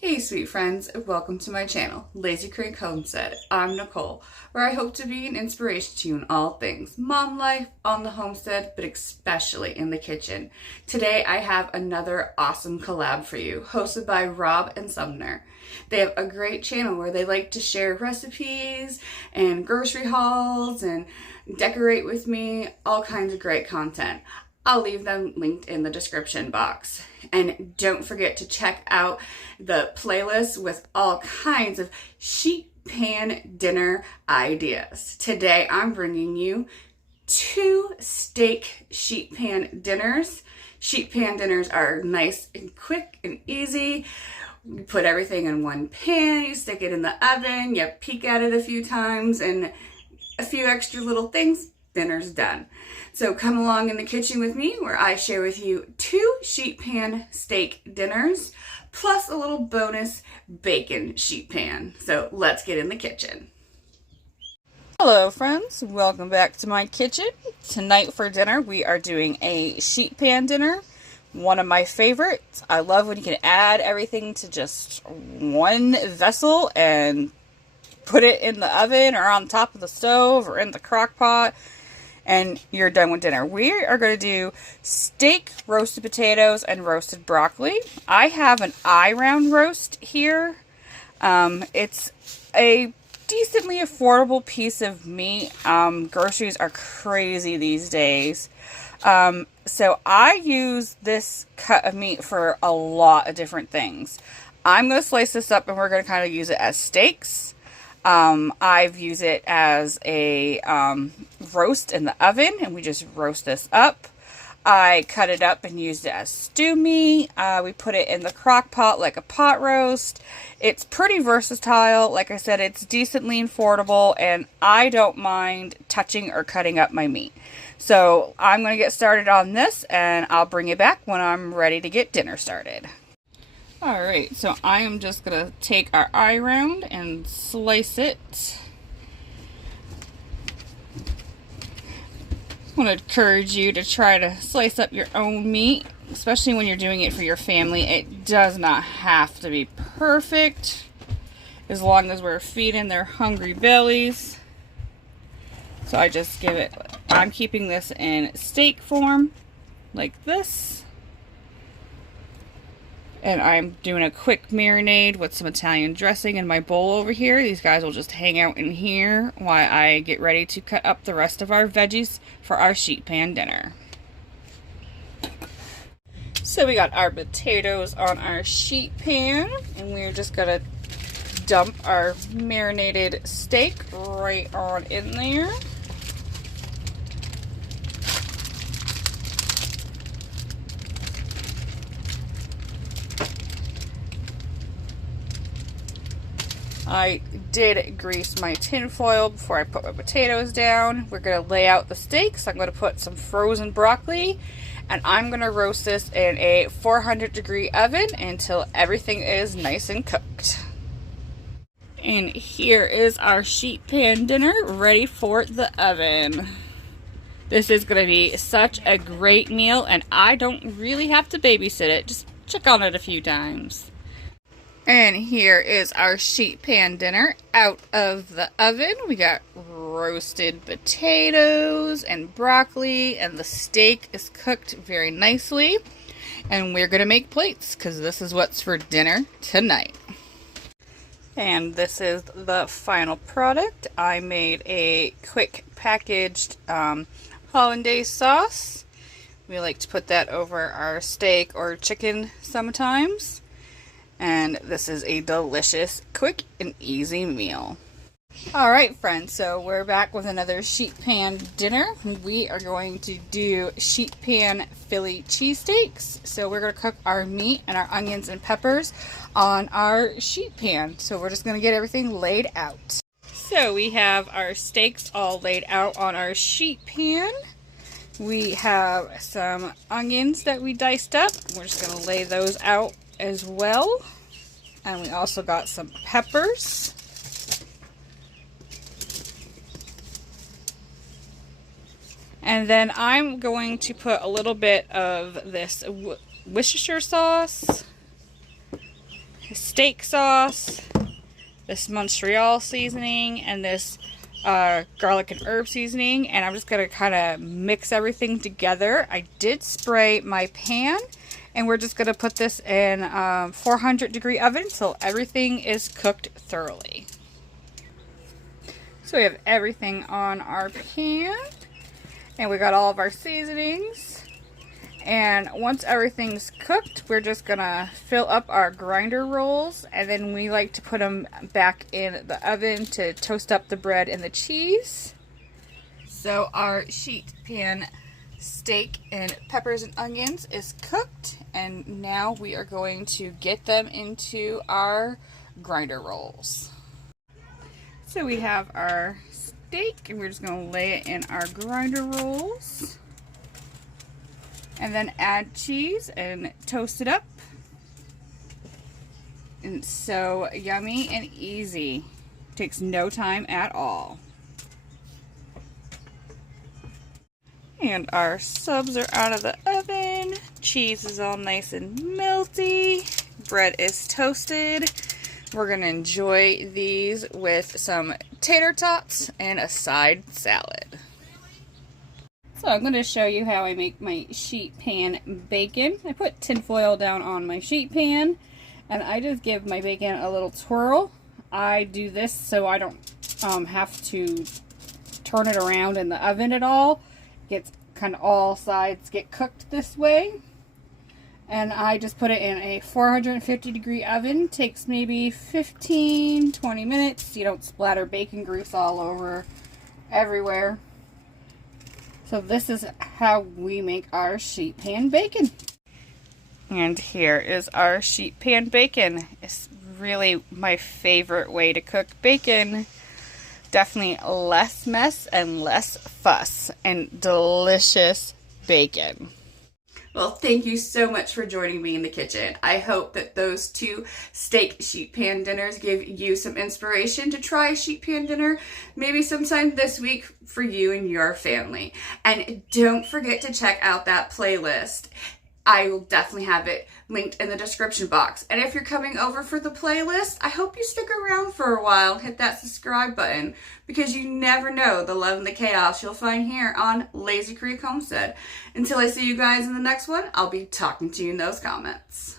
Hey sweet friends, welcome to my channel, Lazy Creek Homestead. I'm Nicole, where I hope to be an inspiration to you in all things mom life, on the homestead, but especially in the kitchen. Today I have another awesome collab for you, hosted by Rob and Sumner. They have a great channel where they like to share recipes and grocery hauls and decorate with me, all kinds of great content. I'll leave them linked in the description box. And don't forget to check out the playlist with all kinds of sheet pan dinner ideas. Today I'm bringing you 2 steak sheet pan dinners. Sheet pan dinners are nice and quick and easy. You put everything in one pan, you stick it in the oven, you peek at it a few times, and a few extra little things, dinner's done. So come along in the kitchen with me where I share with you 2 sheet pan steak dinners plus a little bonus bacon sheet pan. So let's get in the kitchen. Hello friends, welcome back to my kitchen. Tonight for dinner we are doing a sheet pan dinner. One of my favorites. I love when you can add everything to just one vessel and put it in the oven or on top of the stove or in the crock pot, and you're done with dinner. We are going to do steak, roasted potatoes, and roasted broccoli. I have an I-round roast here. It's a decently affordable piece of meat. Groceries are crazy these days. So I use this cut of meat for a lot of different things. I'm going to slice this up and we're going to kind of use it as steaks. I've used it as a roast in the oven, and we just roast this up. I cut it up and used it as stew meat. We put it in the crock pot like a pot roast. It's pretty versatile. Like I said, it's decently affordable, and I don't mind touching or cutting up my meat. So I'm going to get started on this, and I'll bring you back when I'm ready to get dinner started. Alright, so I am just going to take our I-round and slice it. I want to encourage you to try to slice up your own meat, especially when you're doing it for your family. It does not have to be perfect, as long as we're feeding their hungry bellies. So I just give it, I'm keeping this in steak form, like this. And I'm doing a quick marinade with some Italian dressing in my bowl over here. These guys will just hang out in here while I get ready to cut up the rest of our veggies for our sheet pan dinner. So we got our potatoes on our sheet pan, and we're just gonna dump our marinated steak right on in there. I did grease my tin foil before I put my potatoes down. We're going to lay out the steaks. I'm going to put some frozen broccoli, and I'm going to roast this in a 400-degree oven until everything is nice and cooked. And here is our sheet pan dinner ready for the oven. This is going to be such a great meal, and I don't really have to babysit it. Just check on it a few times. And here is our sheet pan dinner out of the oven. We got roasted potatoes and broccoli, and the steak is cooked very nicely. And we're going to make plates because this is what's for dinner tonight. And this is the final product. I made a quick packaged hollandaise sauce. We like to put that over our steak or chicken sometimes. And this is a delicious, quick, and easy meal. Alright friends, so we're back with another sheet pan dinner. We are going to do sheet pan Philly cheesesteaks. So we're going to cook our meat and our onions and peppers on our sheet pan. So we're just going to get everything laid out. So we have our steaks all laid out on our sheet pan. We have some onions that we diced up. We're just going to lay those out as well. And we also got some peppers. And then I'm going to put a little bit of this Worcestershire sauce steak sauce, this Montreal seasoning, and this garlic and herb seasoning, and I'm just going to kind of mix everything together. I did spray my pan, and we're just going to put this in 400-degree oven so everything is cooked thoroughly. So we have everything on our pan, and we got all of our seasonings. And once everything's cooked, we're just gonna fill up our grinder rolls, and then we like to put them back in the oven to toast up the bread and the cheese. So our sheet pan steak and peppers and onions is cooked, and now we are going to get them into our grinder rolls. So we have our steak, and we're just gonna lay it in our grinder rolls. And then add cheese and toast it up. And it's so yummy and easy. Takes no time at all. And our subs are out of the oven. Cheese is all nice and melty. Bread is toasted. We're gonna enjoy these with some tater tots and a side salad. So I'm going to show you how I make my sheet pan bacon. I put tin foil down on my sheet pan, and I just give my bacon a little twirl. I do this so I don't have to turn it around in the oven at all. It gets kind of all sides get cooked this way. And I just put it in a 450-degree oven. Takes maybe 15-20 minutes. You don't splatter bacon grease all over everywhere. So this is how we make our sheet pan bacon. And here is our sheet pan bacon. It's really my favorite way to cook bacon. Definitely less mess and less fuss, and delicious bacon. Well, thank you so much for joining me in the kitchen. I hope that those 2 steak sheet pan dinners give you some inspiration to try a sheet pan dinner maybe sometime this week for you and your family. And don't forget to check out that playlist. I will definitely have it linked in the description box. And if you're coming over for the playlist, I hope you stick around for a while and hit that subscribe button, because you never know the love and the chaos you'll find here on Lazy Creek Homestead. Until I see you guys in the next one, I'll be talking to you in those comments.